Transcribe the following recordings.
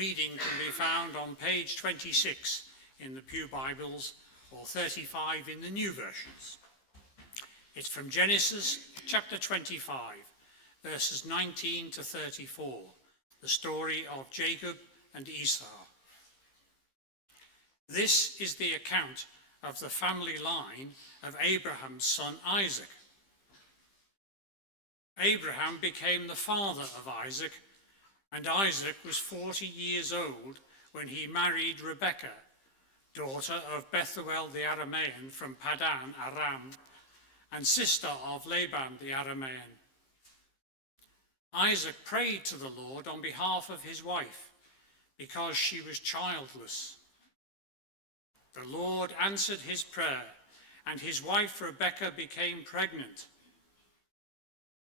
reading can be found on page 26 in the Pew Bibles or 35 in the New Versions. It's from Genesis chapter 25, verses 19 to 34, the story of Jacob and Esau. This is the account of the family line of Abraham's son Isaac. Abraham became the father of Isaac, and Isaac was 40 years old when he married Rebekah, daughter of Bethuel the Aramean from Paddan Aram, and sister of Laban the Aramean. Isaac prayed to the Lord on behalf of his wife, because she was childless. The Lord answered his prayer, and his wife Rebekah became pregnant.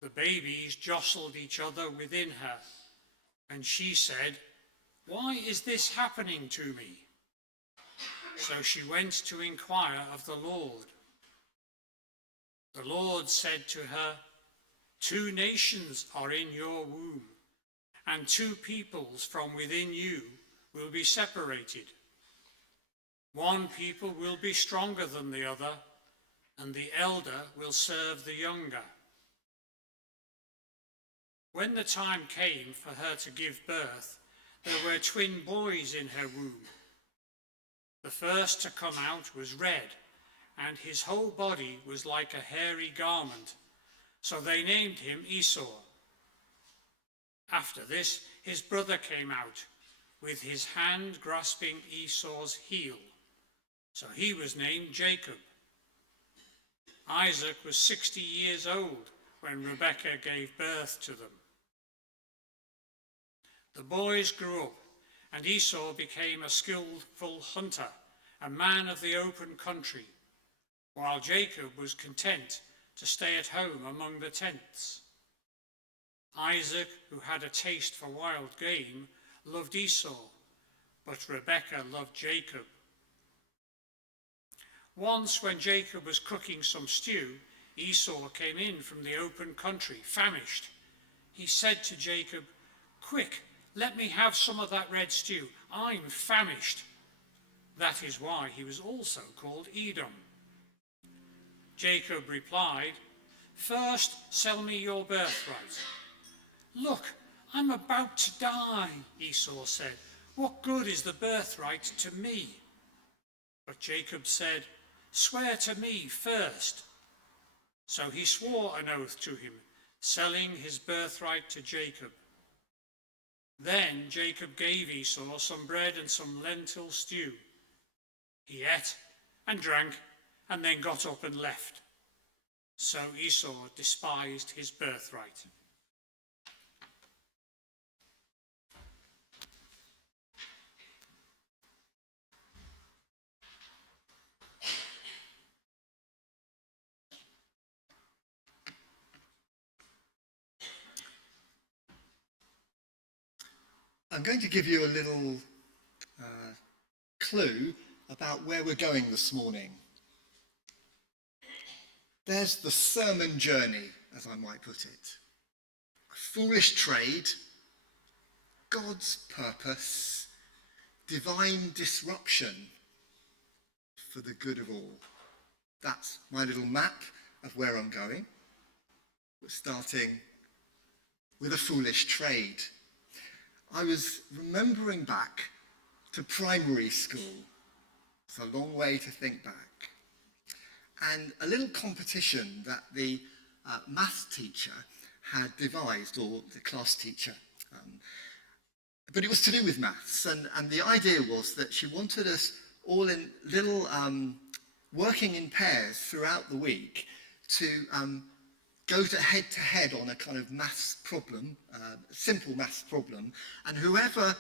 The babies jostled each other within her, and she said, "Why is this happening to me?" So she went to inquire of the Lord. The Lord said to her, "Two nations are in your womb, and two peoples from within you will be separated. One people will be stronger than the other, and the elder will serve the younger." When the time came for her to give birth, there were twin boys in her womb. The first to come out was red, and his whole body was like a hairy garment, so they named him Esau. After this, his brother came out, with his hand grasping Esau's heel, so he was named Jacob. Isaac was 60 years old when Rebekah gave birth to them. The boys grew up, and Esau became a skillful hunter, a man of the open country, while Jacob was content to stay at home among the tents. Isaac, who had a taste for wild game, loved Esau, but Rebekah loved Jacob. Once, when Jacob was cooking some stew, Esau came in from the open country, famished. He said to Jacob, "Quick, let me have some of that red stew. I'm famished." That is why he was also called Edom. Jacob replied, "First, sell me your birthright." "Look, I'm about to die," Esau said. "What good is the birthright to me?" But Jacob said, "Swear to me first." So he swore an oath to him, selling his birthright to Jacob. Then Jacob gave Esau some bread and some lentil stew. He ate and drank and then got up and left. So Esau despised his birthright. I'm going to give you a little clue about where we're going this morning. There's the sermon journey, as I might put it. Foolish trade, God's purpose, divine disruption for the good of all. That's my little map of where I'm going. We're starting with a foolish trade. I was remembering back to primary school. It's a long way to think back. And a little competition that the maths teacher had devised, or the class teacher. But it was to do with maths. And the idea was that she wanted us all in little working in pairs throughout the week to go to head on a kind of maths problem, simple maths problem, and whoever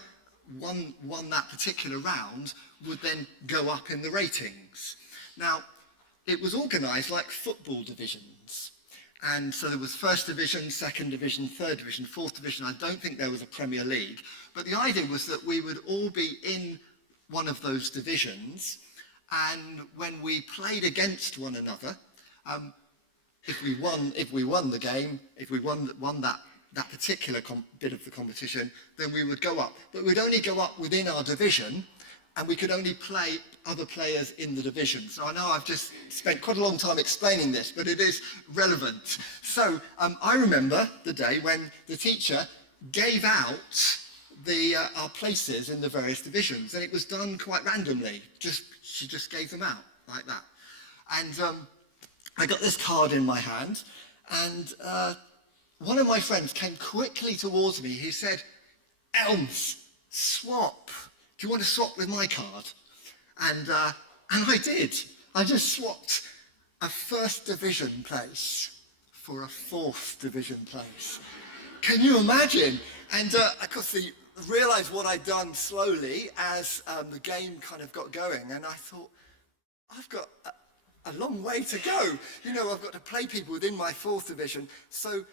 won that particular round would then go up in the ratings. Now, it was organised like football divisions. And so there was first division, second division, third division, fourth division. I don't think there was a Premier League. But the idea was that we would all be in one of those divisions. And when we played against one another, if we won the game, if we won that particular bit of the competition, then we would go up. But we'd only go up within our division, and we could only play other players in the division. So I know I've just spent quite a long time explaining this, but it is relevant. So I remember the day when the teacher gave out our places in the various divisions, and it was done quite randomly. She just gave them out like that. And I got this card in my hand, and one of my friends came quickly towards me. He said, "Elmes, swap. Do you want to swap with my card?" And I did. I just swapped a first division place for a fourth division place. Can you imagine? And of course, I realised what I'd done slowly as the game kind of got going. And I thought, I've got a long way to go. You know, I've got to play people within my fourth division. So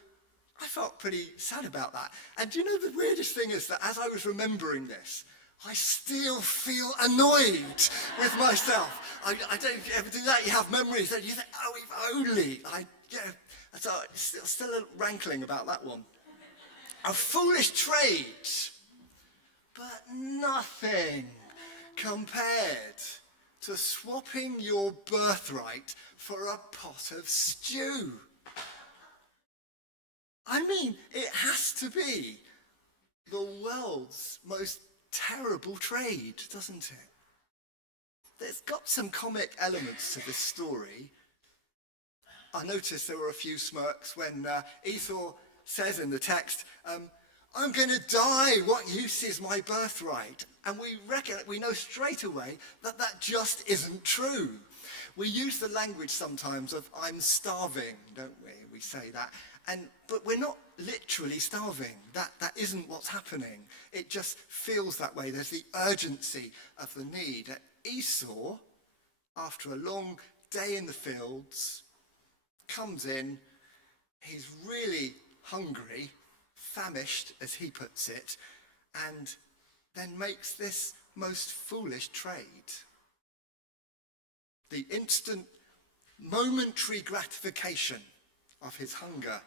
I felt pretty sad about that. And you know, the weirdest thing is that as I was remembering this, I still feel annoyed with myself. I don't know if you ever do that. You have memories that you think, oh, if only. So still rankling about that one. A foolish trade, but nothing compared to swapping your birthright for a pot of stew. I mean, it has to be the world's most terrible trade, doesn't it? There's got some comic elements to this story. I noticed there were a few smirks when Esau says in the text, "I'm going to die. What use is my birthright?" And we know straight away that that just isn't true. We use the language sometimes of "I'm starving," don't we? We say that. But we're not literally starving. That isn't what's happening. It just feels that way. There's the urgency of the need. Esau, after a long day in the fields, comes in. He's really hungry, famished, as he puts it, and then makes this most foolish trade. The instant, momentary gratification of his hunger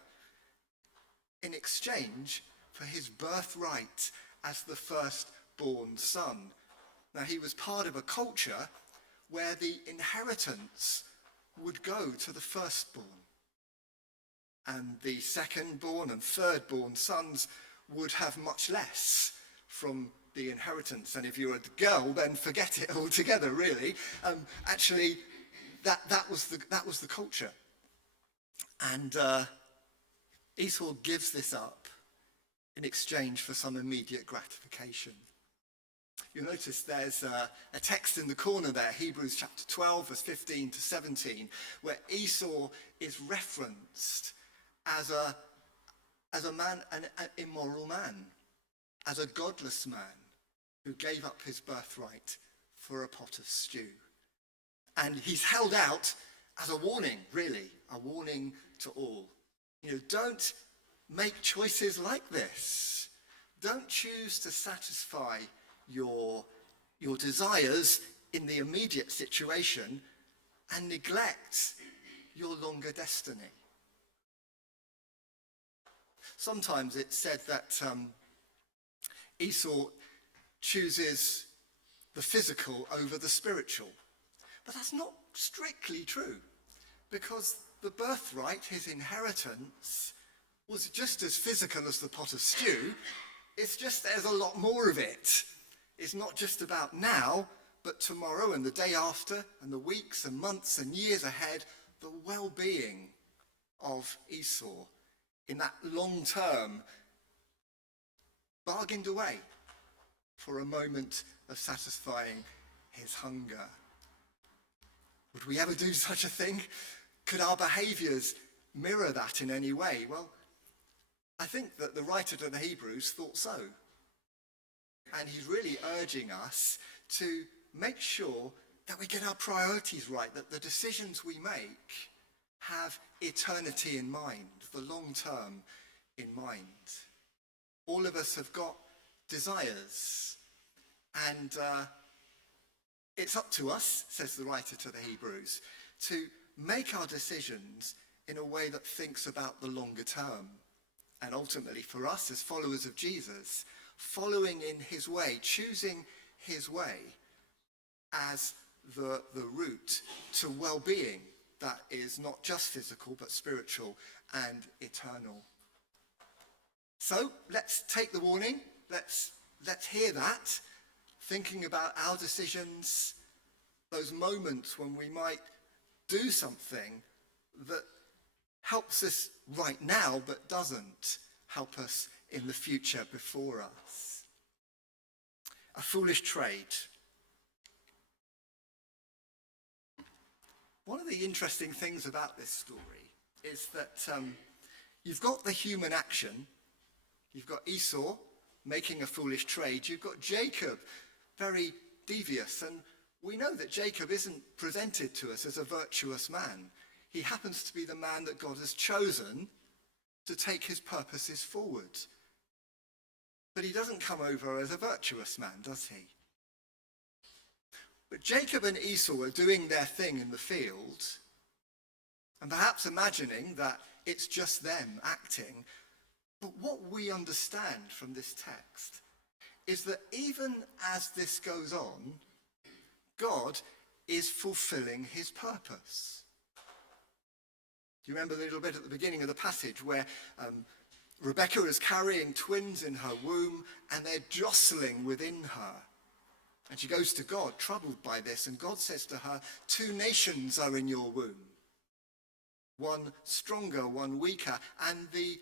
in exchange for his birthright as the firstborn son. Now, he was part of a culture where the inheritance would go to the firstborn, and the secondborn and thirdborn sons would have much less from the inheritance. And if you were a girl, then forget it altogether, really. Actually, that was the culture. And Esau gives this up in exchange for some immediate gratification. You'll notice there's a text in the corner there, Hebrews chapter 12, verse 15 to 17, where Esau is referenced as a man, an immoral man, as a godless man who gave up his birthright for a pot of stew. And he's held out as a warning, really, a warning to all. You know, don't make choices like this. Don't choose to satisfy your desires in the immediate situation and neglect your longer destiny. Sometimes it's said that Esau chooses the physical over the spiritual. But that's not strictly true, because the birthright, his inheritance, was just as physical as the pot of stew. It's just there's a lot more of it. It's not just about now, but tomorrow and the day after and the weeks and months and years ahead, the well-being of Esau in that long term, bargained away for a moment of satisfying his hunger. Would we ever do such a thing? Could our behaviours mirror that in any way? Well, I think that the writer to the Hebrews thought so. And he's really urging us to make sure that we get our priorities right, that the decisions we make have eternity in mind, the long term in mind. All of us have got desires, and it's up to us, says the writer to the Hebrews, to make our decisions in a way that thinks about the longer term and ultimately for us as followers of Jesus, following in his way, choosing his way as the route to well-being that is not just physical but spiritual and eternal. So let's take the warning. Let's hear that, thinking about our decisions, those moments when we might do something that helps us right now but doesn't help us in the future before us. A foolish trade. One of the interesting things about this story is that you've got the human action. You've got Esau making a foolish trade. You've got Jacob, very devious. And we know that Jacob isn't presented to us as a virtuous man. He happens to be the man that God has chosen to take his purposes forward. But he doesn't come over as a virtuous man, does he? But Jacob and Esau are doing their thing in the field, and perhaps imagining that it's just them acting. But what we understand from this text is that even as this goes on, God is fulfilling his purpose. Do you remember the little bit at the beginning of the passage where Rebecca is carrying twins in her womb and they're jostling within her? And she goes to God, troubled by this, and God says to her, 2 nations are in your womb. One stronger, one weaker, and the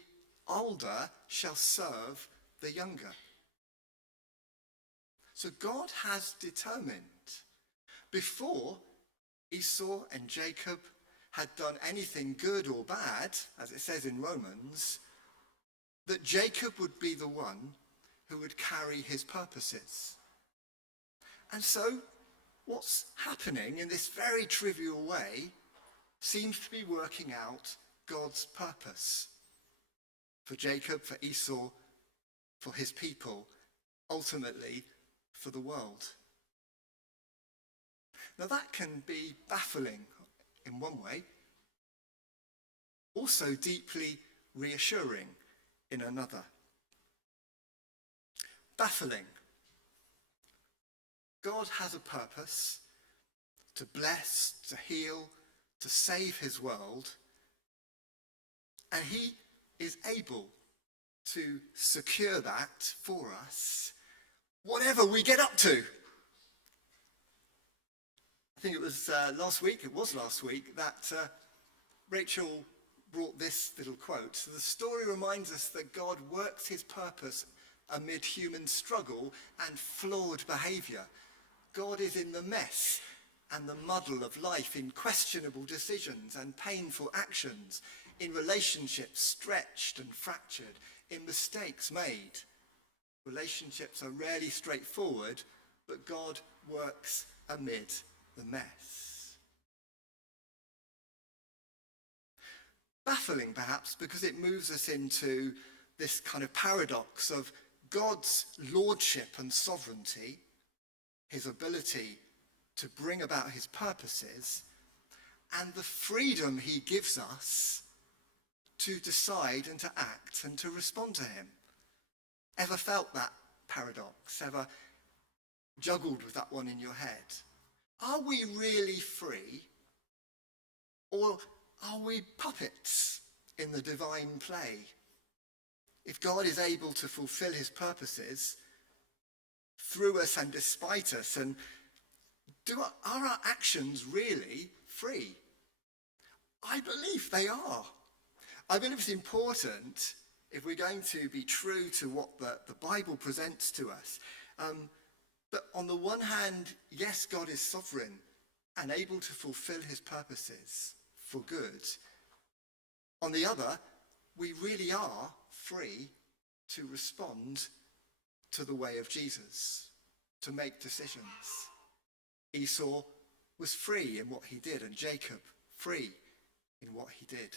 older shall serve the younger. So God has determined, before Esau and Jacob had done anything good or bad, as it says in Romans, that Jacob would be the one who would carry his purposes. And so what's happening in this very trivial way seems to be working out God's purpose for Jacob, for Esau, for his people, ultimately for the world. Now that can be baffling in one way, also deeply reassuring in another. Baffling. God has a purpose to bless, to heal, to save his world, and he is able to secure that for us, whatever we get up to. I think it was last week that Rachel brought this little quote. So the story reminds us that God works his purpose amid human struggle and flawed behaviour. God is in the mess and the muddle of life, in questionable decisions and painful actions, in relationships stretched and fractured, in mistakes made. Relationships are rarely straightforward, but God works amid the mess. Baffling, perhaps, because it moves us into this kind of paradox of God's lordship and sovereignty, his ability to bring about his purposes, and the freedom he gives us to decide and to act and to respond to him. Ever felt that paradox? Ever juggled with that one in your head? Are we really free, or are we puppets in the divine play? If God is able to fulfill his purposes through us and despite us, and are our actions really free? I believe they are. I believe it's important, if we're going to be true to what the Bible presents to us, that on the one hand, yes, God is sovereign and able to fulfill his purposes for good. On the other, we really are free to respond to the way of Jesus, to make decisions. Esau was free in what he did, and Jacob free in what he did.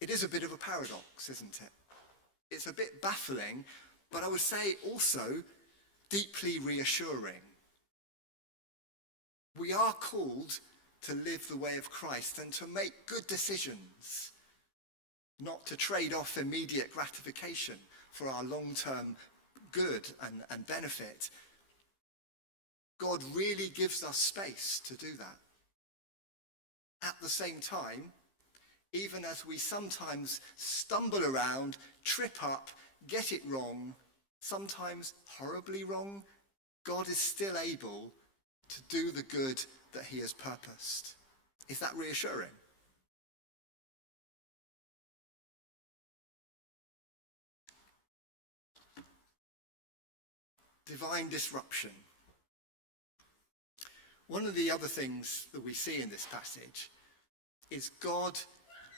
It is a bit of a paradox, isn't it? It's a bit baffling, but I would say also deeply reassuring. We are called to live the way of Christ and to make good decisions, not to trade off immediate gratification for our long-term good and benefit. God really gives us space to do that. At the same time, even as we sometimes stumble around, trip up, get it wrong, sometimes horribly wrong, God is still able to do the good that he has purposed. Is that reassuring? Divine disruption. One of the other things that we see in this passage is God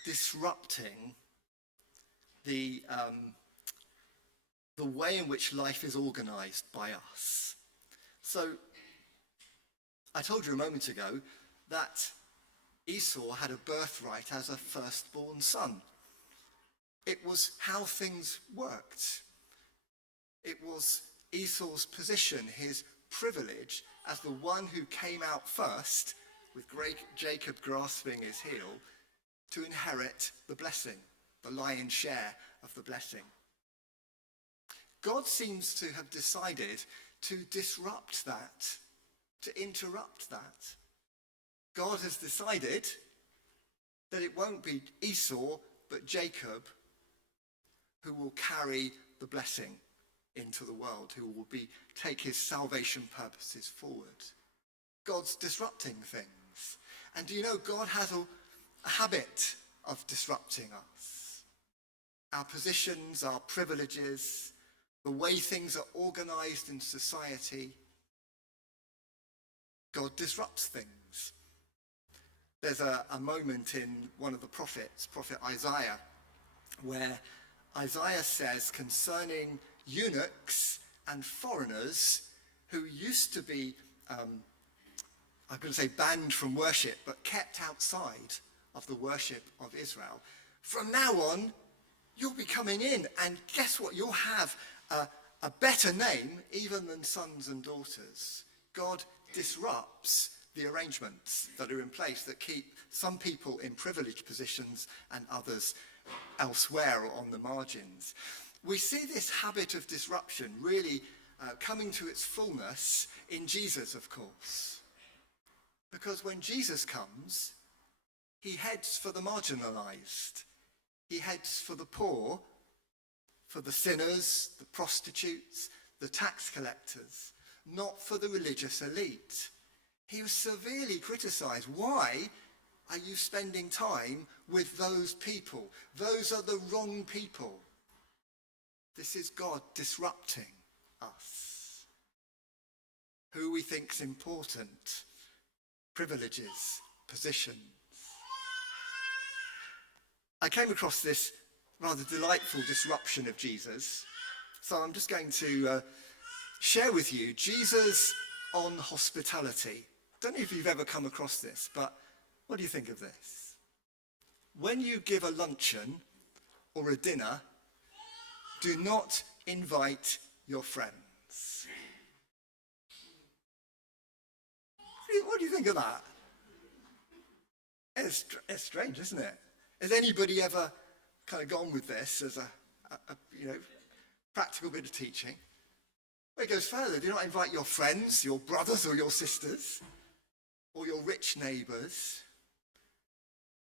disrupting the way in which life is organized by us. So, I told you a moment ago that Esau had a birthright as a firstborn son. It was how things worked. It was Esau's position, his privilege, as the one who came out first, with great Jacob grasping his heel, to inherit the blessing, the lion's share of the blessing. God seems to have decided to disrupt that, to interrupt that. God has decided that it won't be Esau, but Jacob who will carry the blessing into the world, who will take his salvation purposes forward. God's disrupting things. And do you know, God has a habit of disrupting us. Our positions, our privileges, the way things are organized in society. God disrupts things. There's a moment in one of the prophets, Prophet Isaiah, where Isaiah says concerning eunuchs and foreigners who used to be, I'm going to say banned from worship, but kept outside of the worship of Israel. From now on, you'll be coming in, and guess what? You'll have a better name even than sons and daughters. God disrupts the arrangements that are in place that keep some people in privileged positions and others elsewhere or on the margins. We see this habit of disruption really coming to its fullness in Jesus, of course. Because when Jesus comes, he heads for the marginalized. He heads for the poor, for the sinners, the prostitutes, the tax collectors, not for the religious elite. He was severely criticized. Why are you spending time with those people? Those are the wrong people. This is God disrupting us. Who we think's important, privileges, positions. I came across this rather delightful disruption of Jesus. So I'm just going to share with you Jesus on hospitality. Don't know if you've ever come across this, but what do you think of this? When you give a luncheon or a dinner, do not invite your friends. What do you think of that? It's strange, isn't it? Has anybody ever kind of gone with this as a practical bit of teaching? Well, it goes further. Do not invite your friends, your brothers or your sisters, or your rich neighbours.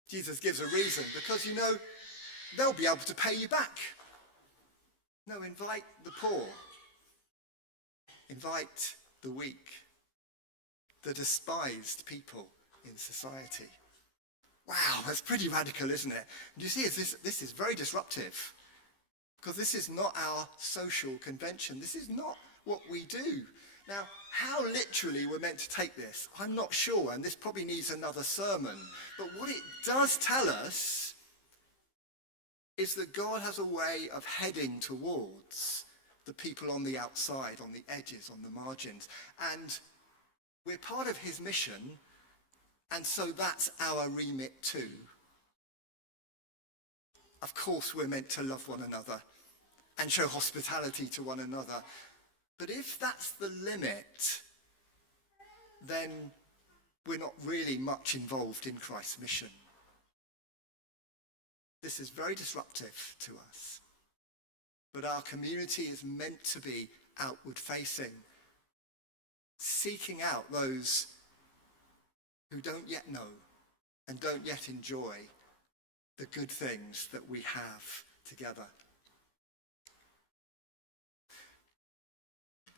Jesus gives a reason, because they'll be able to pay you back. No, invite the poor. Invite the weak, the despised people in society. Wow, that's pretty radical, isn't it? And you see, this is very disruptive, because this is not our social convention. This is not what we do. Now, how literally we're meant to take this, I'm not sure, and this probably needs another sermon. But what it does tell us is that God has a way of heading towards the people on the outside, on the edges, on the margins. And we're part of his mission, and so that's our remit too. Of course, we're meant to love one another and show hospitality to one another. But if that's the limit, then we're not really much involved in Christ's mission. This is very disruptive to us. But our community is meant to be outward facing, seeking out those who don't yet know and don't yet enjoy the good things that we have together.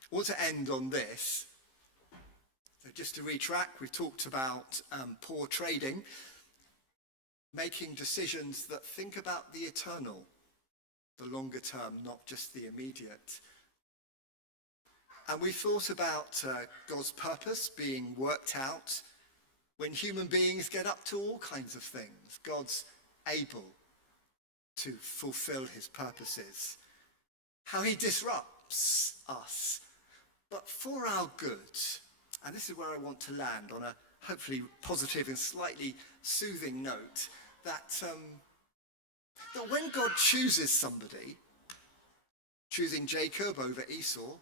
I want to end on this. So just to retrack, we've talked about poor trading, making decisions that think about the eternal, the longer term, not just the immediate. And we thought about God's purpose being worked out when human beings get up to all kinds of things. God's able to fulfill his purposes. How he disrupts us, but for our good. And this is where I want to land, on a hopefully positive and slightly soothing note, that when God chooses somebody, choosing Jacob over Esau,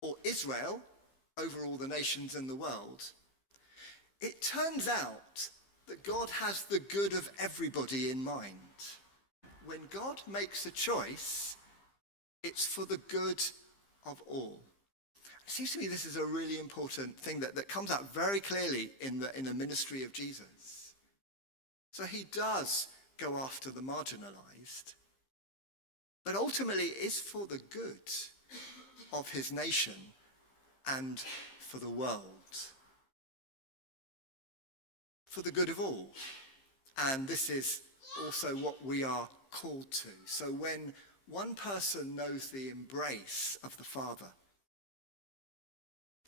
or Israel over all the nations in the world, it turns out that God has the good of everybody in mind. When God makes a choice, it's for the good of all. It seems to me this is a really important thing that comes out very clearly in the ministry of Jesus. So he does go after the marginalized, but ultimately is for the good of his nation and for the world. For the good of all. And this is also what we are called to. So when one person knows the embrace of the Father,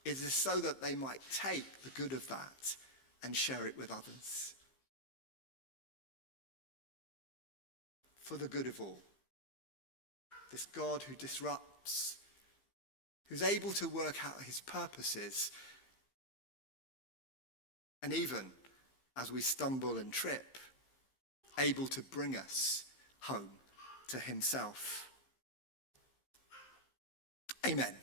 it is so that they might take the good of that and share it with others. For the good of all. This God who disrupts, who's able to work out his purposes, and even as we stumble and trip, able to bring us home to himself. Amen.